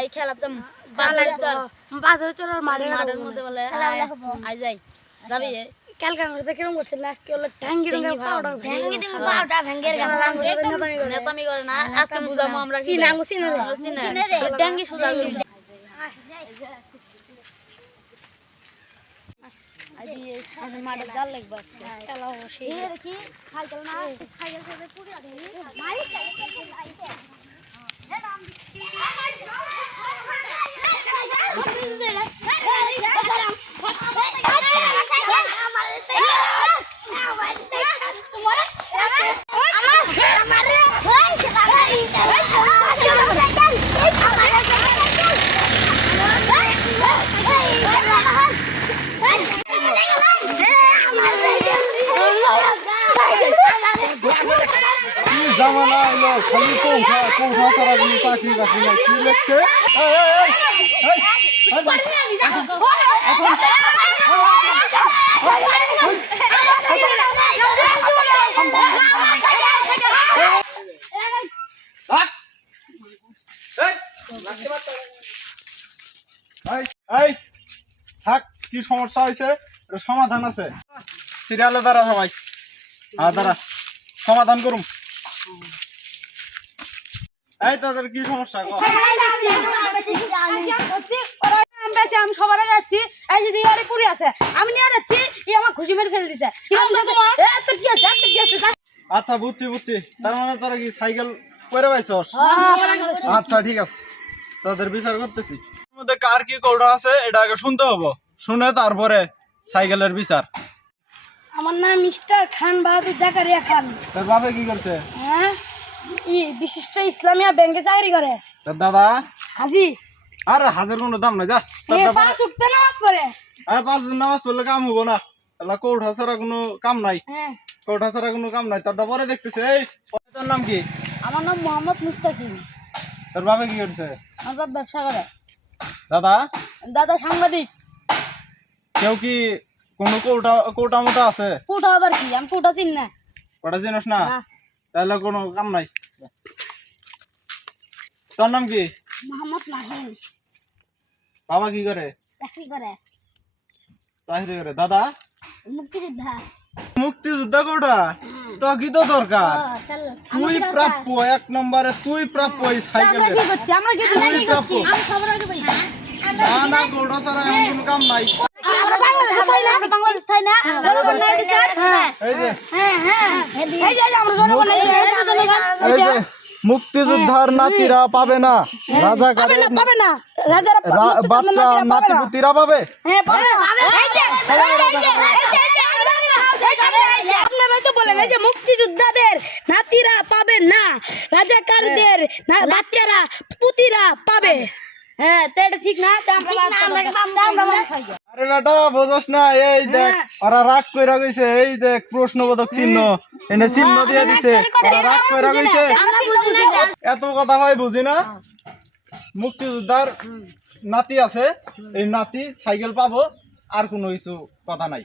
এই খেলাতাম বাজারে চল। বাজারে চল আর মাঠে মাঠের মধ্যে বলে আই যাই যাবি? ক্যালকান করতে কিরম করছে? আজকে হলো? ট্যাঙ্গি ট্যাঙ্গি পাউডার ভেঙ্গি দিব পাউডা ভেঙ্গের নেতামি করে। না আজকে বুঝামো আমরা কি আঙ্গু চিনা রে। আমরা চিনা ড্যাঙ্গি মাঠে জাল লাগবে খেলা বসে কি? সাইকেল না সাইকেল সাথে পুরি আদি জামানা হলো খালি কৌঠা কৌঠা ছাড়া কোনো চাকরি বাকরি নাই। কি লেখছে? থাক, কি সমস্যা হয়েছে? সমাধান আছে। সিরিয়ালে দাঁড়া সবাই। হ্যাঁ দাঁড়া। সমাধান করুন এই তাদের কি সমস্যা? কও? আমি সবার আগে যাচ্ছি এই যে দিয়ারে পুরি আছে আমি নিয়ে যাচ্ছি ই আমার খুশি মেরে ফেলে দিছে। এ তোর কি আছে তোর কি আছে যা। আচ্ছা বুঝছি বুঝছি। তার মানে তোরা কি সাইকেল করে পাইছস? আচ্ছা ঠিক আছে। তাদের বিচার করতেছি। মধ্যে কার কি কৌটা আছে এটা আগে শুনতে হব। শুনে তারপরে সাইকেলের বিচার। আমার নাম মিস্টার খান বাহাদুর জাকারিয়া খান। তোর বাপে কি করছে? হ্যাঁ? ই বিশিষ্ট ইসলামিয়া ব্যাংকে চাকরি করে। তোর দাদা? হাজি। আর হাজার কোনো দাম নাই যা। তোর দাদা পাঁচ উক্ত নামাজ পড়ে। আর পাঁচ নামাজ পড়লে কাম হব না। এলা কৌঠা ছাড়া কোনো কাম নাই। হ্যাঁ। কৌঠা ছাড়া কোনো কাম নাই। তোরটা পরে দেখতেছে এই তোর নাম কি? আমার নাম মোহাম্মদ মুস্তাকিম। তোর বাপে কি করছে? আমার বাপ ব্যবসা করে। দাদা? দাদা সাংবাদিক। কেউ কি কোনো কৌটা কৌটা মোটা আছে? কুটা আবার কি? আমি কুটা চিন না। ওটা জিনিস না। তাহলে কোনো কাম নাই। তোর নাম কি? মোহাম্মদ নাহিন বাবা কি করে? চাকরি করে। চাকরি করে। দাদা? মুক্তিযোদ্ধা। মুক্তিযোদ্ধা কোটা? তো কি তো দরকার? তুই প্রাপ্য এক নম্বরে তুই প্রাপ্য এই আমরা সাইকেলের কি করছি? আমরা কি প্রাপ্য। আমি খবর আগে পাই না না কোটা ছাড়া এমন কাম নাই আমরা বাংলাদেশ থাই না আমরা বাংলাদেশ থাই না জনগণ নাই দিছে হ্যাঁ এই যে হ্যাঁ হ্যাঁ এই যে আমরা জনগণ নাই এই যে মুক্তিযোদ্ধার নাতিরা পাবে না রাজাকারের পাবে না রাজারা রা- বাচ্চা নাতিপুতিরা পাবে হ্যাঁ পাবে এই যে আপনারাই তো বলেন এই যে মুক্তিযোদ্ধাদের নাতিরা পাবে না রাজাকারদের না- বাচ্চারা পুতিরা পাবে হ্যাঁ তো এটা ঠিক না তো আমরা আমরা আমরা খাই আরে বেটা বোঝস না এই দেখ ওরা রাগ কইরা গইছে এই দেখ প্রশ্নবোধক চিহ্ন। এনে চিহ্ন দিয়ে দিছে ওরা রাগ কইরা গইছে এত কথা হয় বুঝি না। মুক্তিযোদ্ধার নাতি আছে এই নাতি সাইকেল পাবো আর কোনো কিছু কথা নাই।